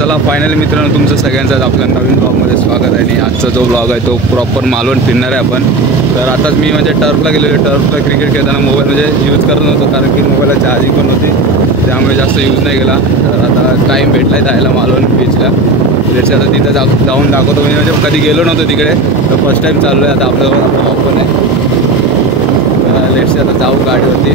चला फायनली मित्रांनो तुमचं सगळ्यांचं आपल्या नवीन ब्लॉगमध्ये स्वागत आहे. आणि आजचा जो ब्लॉग आहे तो प्रॉपर मालवण फिरणार आहे आपण. तर आताच मी म्हणजे टर्फला गेलेलो. टर्फला क्रिकेट खेळताना मोबाईल म्हणजे यूज करत नव्हतो, कारण की मोबाईलला चार्जिंग पण होती, त्यामुळे जास्त यूज नाही केला. तर आता टाईम भेटला आहे जायला मालवण बीचला. लेट्स आता तिथं जाऊन दाखवतो. म्हणजे कधी गेलो नव्हतो तिकडे, तर फर्स्ट टाईम चाललो आहे. आता आपलं ब्लॉग पण आहे. लेट्स आता जाऊ गाडीवरती.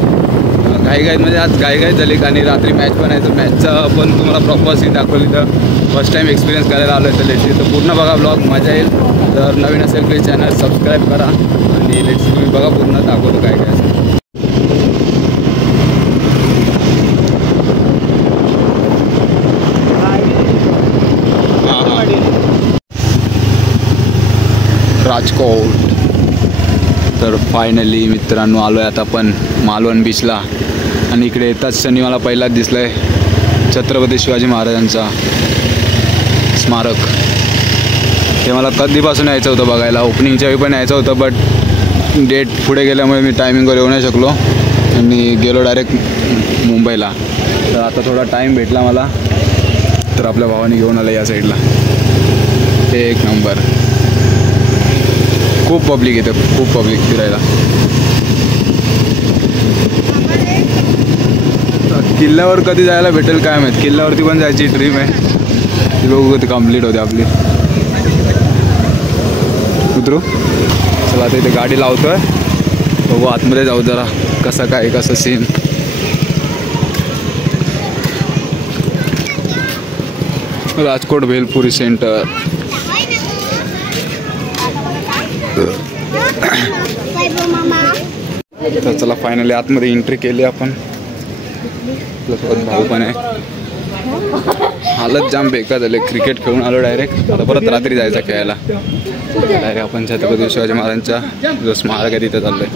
घाईघाईत म्हणजे आज घाईघाईत झाली, आणि रात्री मॅच पण आहे. तर मॅचचं पण तुम्हाला प्रॉपर सीन दाखवली. तर फर्स्ट टाईम एक्सपिरियन्स करायला आलो आहे. तर लेट्स तर पूर्ण बघा ब्लॉग, मजा येईल. जर नवीन असेल प्लीज चॅनल सबस्क्राईब करा. आणि लेट्स तुम्ही बघा पूर्ण दाखवतो काय काय असेल. राजकोट. तर फायनली मित्रांनो आलो आहे आता आपण मालवण बीचला. आणि इकडे येताच क्षणी मला पहिलाच दिसलं आहे छत्रपती शिवाजी महाराजांचा स्मारक. हे मला कधीपासून यायचं होतं बघायला, ओपनिंगच्या वेळी पण यायचं होतं, बट डेट पुढे गेल्यामुळे मी टायमिंगवर येऊ नाही शकलो आणि गेलो डायरेक्ट मुंबईला. तर आता थोडा टाईम भेटला मला, तर आपल्या भावाने घेऊन आला या साईडला. एक नंबर. खूप पब्लिक येते, खूप पब्लिक फिरायला. किल्ल्यावर कधी जायला भेटेल काय माहीत. किल्ल्यावरती पण जायची ड्रीम आहे, ती बघू कधी कंप्लीट होते आपली. उतरू चला, आता इथे गाडी लावतोय, बघू आतमध्ये जाऊ जरा कसं काय कसं सीन. राजकोट भेलपुरी सेंटर. तर चला फायनली आतमध्ये एंट्री केली आपण. आपल्यासोबत भाऊ पण आहे. हालत जाम बेकार झाले, क्रिकेट खेळून आलो डायरेक्ट. आता परत रात्री जायचं खेळायला. डायरेक्ट आपण छत्रपती शिवाजी महाराजांच्या जो स्मारक आहे तिथे चाललोय.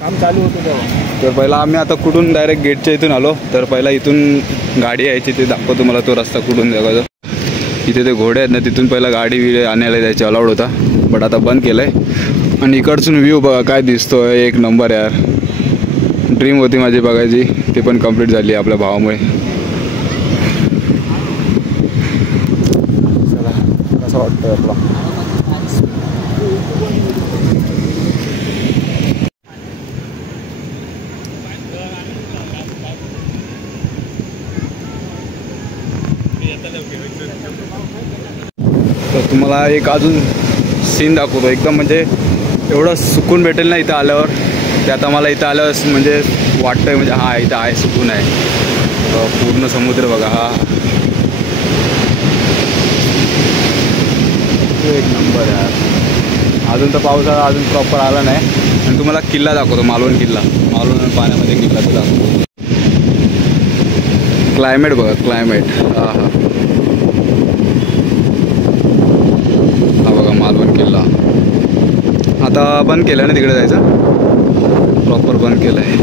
काम चालू होतं तेव्हा. तर पहिला आम्ही आता कुठून डायरेक्ट गेटच्या इथून आलो. तर पहिला इथून गाडी यायची, ते दाखवतो मला तो रस्ता कुठून जगायचा. इथे ते घोडे आहेत ना, तिथून पहिला गाडी आणायला जायची अलाउड होता, बट आता बंद केलं आहे. आणि इकडसून व्ह्यू बघा काय दिसतोय, एक नंबर यार. ड्रीम होती माझी बघायची, ती पण कंप्लीट झाली आपल्या भावामुळे. चला कसं वाटतंय आपला. तर तुम्हाला एक अजून सीन दाखवतो. एकदम म्हणजे एवढं सुकून भेटेल ना इथं आल्यावर, ते आता मला इथं आल्यावर म्हणजे वाटतंय, म्हणजे हा इथं आहे, सुकून आहे. पूर्ण समुद्र बघा, हा एक नंबर यार. अजून तर पावसाळा अजून प्रॉपर आला नाही. आणि तुम्हाला किल्ला दाखवतो, मालवण किल्ला. मालवण पाण्यामध्ये किल्ला तो दाखवतो. क्लायमेट बघा, क्लायमेट. हा हा हा बघा मालवण किल्ला. आता बंद केलं ना तिकडे जायचं, प्रॉपर बंद केलं आहे,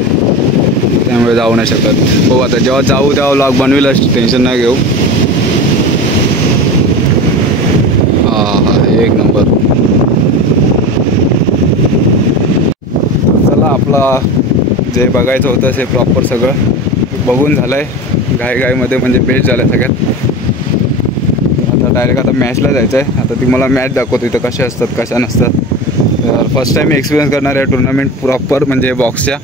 त्यामुळे जाऊ नाही शकत. हो आता जेव्हा जाऊ तेव्हा व्लॉग बनविलच, टेन्शन नाही घेऊ. हा एक नंबर. चला आपला जे बघायचं होतं ते प्रॉपर सगळं बघून झालं आहे. घाईघाईमध्ये म्हणजे बेस्ट झालं आहे सगळ्यात. आता डायरेक्ट आता मॅचला जायचं आहे. आता ती मला मॅच दाखवतो इथं कशा असतात कशा नसतात. तर फर्स्ट टाईम एक्सपिरियन्स करणार आहे टुर्नामेंट प्रॉपर म्हणजे बॉक्सच्या.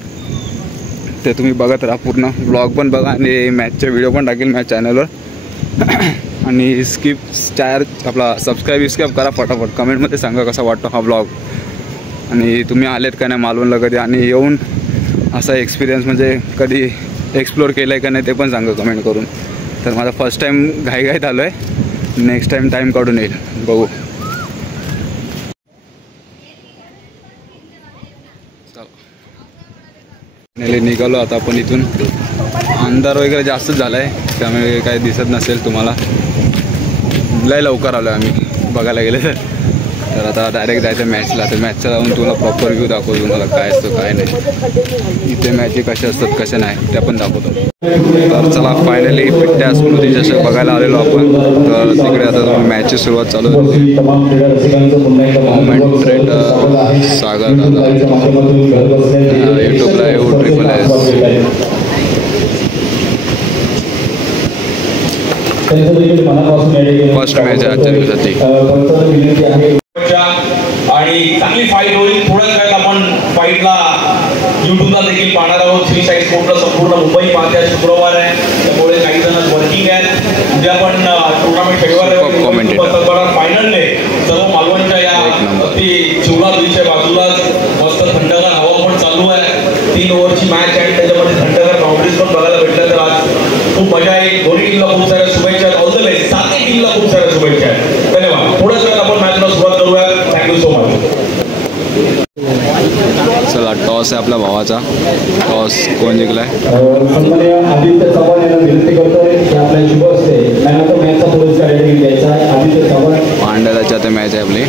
ते तुम्ही बघत राहा, पूर्ण ब्लॉग पण बघा आणि मॅचचे व्हिडिओ पण टाकेल माझ्या चॅनलवर. आणि आपला सबस्क्राईब करा फटाफट. कमेंटमध्ये सांगा कसा वाटतो हा ब्लॉग, आणि तुम्ही आलेत का नाही मालवणला कधी, आणि येऊन असा एक्सपिरियन्स म्हणजे कधी एक्सप्लोअर केलं आहे का नाही ते पण सांगा कमेंट करून. तर माझा फर्स्ट टाईम घाईघाईत आलो आहे. नेक्स्ट टाईम टाईम काढून येईल, बघू. निघालो आता आपण इथून. अंधार वगैरे जास्तच झाला आहे, त्यामुळे काही दिसत नसेल तुम्हाला. लय लवकर आलो आहे आम्ही बघायला गेले तर. तर आता डायरेक्ट जायचं मॅचला. तर मॅचला जाऊन तुला प्रॉपर व्ह्यू दाखवतो तुम्हाला काय असतं काय नाही, इथे मॅची कशा असतात कशा नाही त्या पण दाखवतो. तर चला फायनली पिट्ट्या स्मृती चषक बघायला आलेलो आपण. तर तिकडे आता मॅचची सुरुवात चालू आहे. मोमेंट ट्रेडर सागर दादा यूट्यूबला U3S फर्स्ट मॅच आहे आजच्या दिवसाची. आणि चांगली फाईट होईल. थोड्याच वेळात आपण फाईटला युट्यूबला देखील पाहणार आहोत. श्री साई स्पोर्टला संपूर्ण मुंबई पाहते. आज शुक्रवार आहे त्यामुळे काही जण वर्किंग आहेत. उद्या पण टुर्नामेंट शनिवार फायनलने सर्व मालवणच्या या अगदी चिवडा बीचच्या बाजूलाच मस्त थंडगार हवा पण चालू आहे. 3 ओव्हरची मॅच आहे त्याच्यामध्ये थंडगार बाउंड्रीज पण बघायला भेटल्या. तर आज खूप मजा येईल. दोन्ही टीमला खूप साऱ्या शुभेच्छा. All the best. सातही टीमला खूप साऱ्या शुभेच्छा. धन्यवाद. थोड्याच वेळात आपण मॅचला सुरुवात करूया. Thank you so much. चला टॉस आहे आपल्या भावाचा. टॉस कोण जिंकलाय? आदित्य चव्हाण यांना विनंती करतोय की आपल्या शुभ असते मॅन ऑफ द मॅचचा पुरस्कार द्यायचा आहे. आदित्य चव्हाण पांड्याची आता मॅच आहे आपली.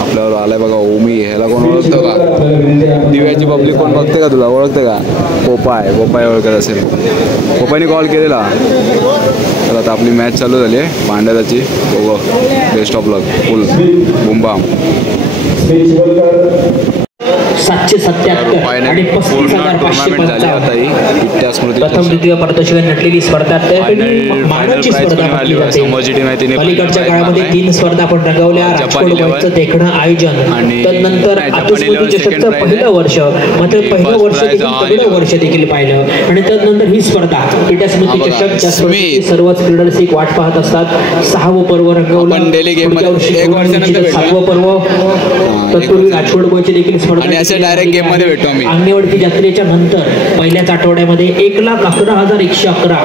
आपल्यावर आलाय बघा ओमी. ह्याला कोण ओळखतं का? दिव्याची पब्लिक कोण बघते का? तुला ओळखते का? पोपाय ओळखत असेल. पोपायने कॉल केलेला. तर आता आपली मॅच चालू झाली आहे पांड्याची. बघ बेस्ट ऑफ लक. फुल बुमबाम. 777 आणि 35,555 प्रथम द्वितीय पारितोषिक नटलेली स्पर्धा. मानाची स्पर्धा म्हटली जाते. अलीकडच्या काळामध्ये 3 स्पर्धा आपण रंगवल्या. राजकोट देखणं आयोजन, तदनंतर आतुस्मृती चषकचं पहिलं वर्ष, मात्र पहिलं वर्ष देखील वर्ष देखील पाहिलं. आणि तदनंतर ही स्पर्धा क्रीडा स्मृती चषक, ज्या स्पर्धेची सर्वच क्रीडारसिक वाट पाहत असतात. 6वं पर्व रंगवलं. 7वं पर्व. तत्पूर्वी राजकोट गोची देखील स्पर्धा डायरेक्ट गेम मध्ये भेटतो आम्ही. अंगणेवाडी जत्रेच्या नंतर पहिल्याच आठवड्यामध्ये 1,11,111